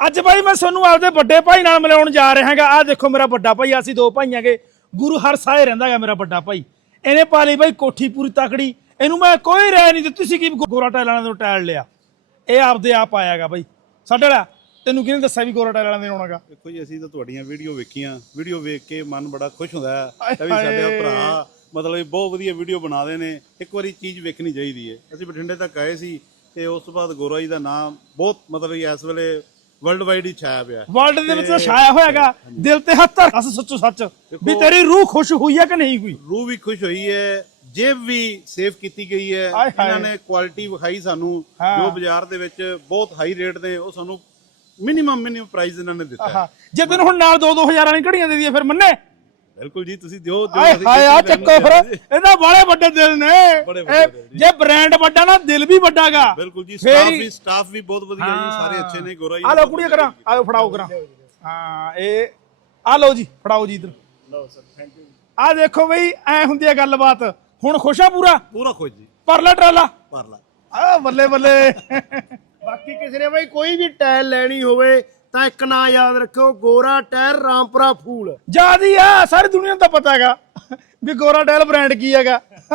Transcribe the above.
ਅੱਜ ਬਾਈ ਮੈਂ ਤੁਹਾਨੂੰ ਆਪਦੇ ਵੱਡੇ ਭਾਈ ਨਾਲ ਮਿਲਾਉਣ ਜਾ ਰਿਹਾ ਹਾਂਗਾ। ਆਹ ਦੇਖੋ ਮੇਰਾ ਵੱਡਾ ਭਾਈ ਅਸੀਂ ਦੋ ਭਾਈ ਹੈਗੇ ਗੁਰੂ ਹਰ ਸਾਏ ਰਹਿੰਦਾ ਹੈਗਾ ਮੇਰਾ ਵੱਡਾ ਭਾਈ। ਇਹਨੇ ਪਾ ਲਈ ਬਾਈ ਕੋਠੀ ਪੂਰੀ ਤਕੜੀ। ਇਹਨੂੰ ਮੈਂ ਕੋਈ ਰਾਏ ਨਹੀਂ ਦਿੱਤੀ ਸੀ ਕਿ ਗੋਰਾ ਟਾਇਲਾਂ ਤੋਂ ਟਾਇਲ ਲਿਆ। ਇਹ ਆਪਦੇ ਆਪ ਆਇਆਗਾ ਬਾਈ। ਸਾਡੇ ਵਾਲਾ ਤੈਨੂੰ ਕਿਹਨੇ ਦੱਸਿਆ ਵੀ ਗੋਰਾ ਟਾਇਲਾਂ ਦੇ ਆਉਣਾਗਾ ਦੇਖੋ ਜੀ ਅਸੀਂ ਤਾਂ ਤੁਹਾਡੀਆਂ ਵੀਡੀਓ ਵੇਖੀਆਂ। ਵੀਡੀਓ ਵੇਖ ਕੇ ਮਨ ਬੜਾ ਖੁਸ਼ ਹੁੰਦਾ ਹੈ ਵੀ ਸਾਡੇ। ਭਰਾ ਮਤਲਬ ਬਹੁਤ ਵਧੀਆ ਵੀਡੀਓ ਬਣਾਦੇ ਨੇ। ਇੱਕ ਵਾਰੀ ਚੀਜ਼ ਵੇਖਣੀ ਚਾਹੀਦੀ ਹੈ। ਅਸੀਂ ਬਠਿੰਡੇ ਤੱਕ ਆਏ ਸੀ ਤੇ ਉਸ ਤੋਂ ਬਾਅਦ ਗੋਰਾ ਜੀ ਦਾ ਨਾਮ ਬਹੁਤ ਮਤਲਬ ਇਸ ਵੇਲੇ ਵਰਲਡ ਵਾਈਡ ਹੀ ਛਾਇਆ ਪਿਆ। ਵਰਲਡ ਦੇ ਵਿੱਚ ਤਾਂ ਛਾਇਆ ਹੋਇਆਗਾ। ਦਿਲ ਤੇ ਹੱਥ ਧਰ ਦੱਸ ਸੱਚੋ ਸੱਚ। ਵੀ ਤੇਰੀ ਰੂਹ ਖੁਸ਼ ਹੋਈ ਹੈ ਕਿ ਨਹੀਂ ਹੋਈ? ਰੂਹ ਵੀ ਖੁਸ਼ ਹੋਈ ਹੈ। ਜੇਬ ਵੀ ਸੇਵ ਕੀਤੀ ਗਈ ਹੈ। ਇਹਨਾਂ ਨੇ ਕੁਆਲਿਟੀ ਵਿਖਾਈ ਸਾਨੂੰ। ਜੋ ਬਾਜ਼ਾਰ ਦੇ ਵਿੱਚ ਬਹੁਤ ਹਾਈ ਰੇਟ ਦੇ ਉਹ ਸਾਨੂੰ ਮਿਨੀਮਮ ਮਿਨੀਮਮ ਪ੍ਰਾਈਸ ਇਹਨਾਂ ਨੇ ਦਿੱਤਾ ਜੇ ਤੈਨੂੰ ਹੁਣ ਨਾਲ 2-2000 ਵਾਲੀ ਘੜੀਆਂ ਦੇ ਦਈਏ ਫਿਰ ਮੰਨੇ? ਬਿਲਕੁਲ ਜੀ ਤੁਸੀਂ ਦਿਓ ਦਿਓ ਆਏ ਅਸੀਂ ਹਾਏ ਆ ਦੇਖ ਚੱਕੋ ਫਿਰ। ਜੀ। ਇਹਦਾ ਬਾਲੇ ਵੱਡੇ ਦਿਲ ਨੇ। ਬੜੇ ਵੱਡੇ ਇਹ ਦਿਲ ਜੀ। ਜੇ ਬ੍ਰਾਂਡ ਵੱਡਾ ਨਾ ਦਿਲ ਵੀ ਵੱਡਾਗਾ। ਬਿਲਕੁਲ ਜੀ ਸਟਾਫ ਵੀ ਸਟਾਫ ਵੀ ਬਹੁਤ ਵਧੀਆ ਜੀ ਸਾਰੇ ਅੱਛੇ ਨੇ ਗੋਰਾ ਜੀ। ਆ ਲਓ ਕੁੜੀਆਂ ਕਰਾਂ ਆਓ ਫੜਾਓ ਕਰਾਂ। ਹਾਂ ਇਹ ਆ ਲਓ ਜੀ ਫੜਾਓ ਜੀ ਇਧਰ। ਲਓ ਸਰ ਥੈਂਕ ਯੂ ਆ ਦੇਖੋ ਬਈ ਐ ਹੁੰਦੀ ਆ ਗੱਲਬਾਤ। ਹੁਣ ਖੁਸ਼ ਆ ਪੂਰਾ? ਪੂਰਾ ਖੁਸ਼ ਜੀ। ਪਰਲਾ ਟਰਾਲਾ? ਭਰ ਲਾ ਆ ਬੱਲੇ ਬੱਲੇ। ਬਾਕੀ ਕਿਸੇ ਨੇ ਬਾਈ ਕੋਈ ਵੀ ਟਾਇਲ ਲੈਣੀ ਹੋਵੇ ਤਾਂ ਇੱਕ ਨਾਂ ਯਾਦ ਰੱਖਿਓ, ਗੋਰਾ ਟਾਇਰ ਰਾਮਪੁਰਾ ਫੂਲ। ਜਿਆਦੀ ਆ, ਸਾਰੀ ਦੁਨੀਆ ਨੂੰ ਤਾਂ ਪਤਾ ਹੈਗਾ ਵੀ ਗੋਰਾ ਡੈਲ ਬ੍ਰਾਂਡ ਕੀ ਹੈਗਾ।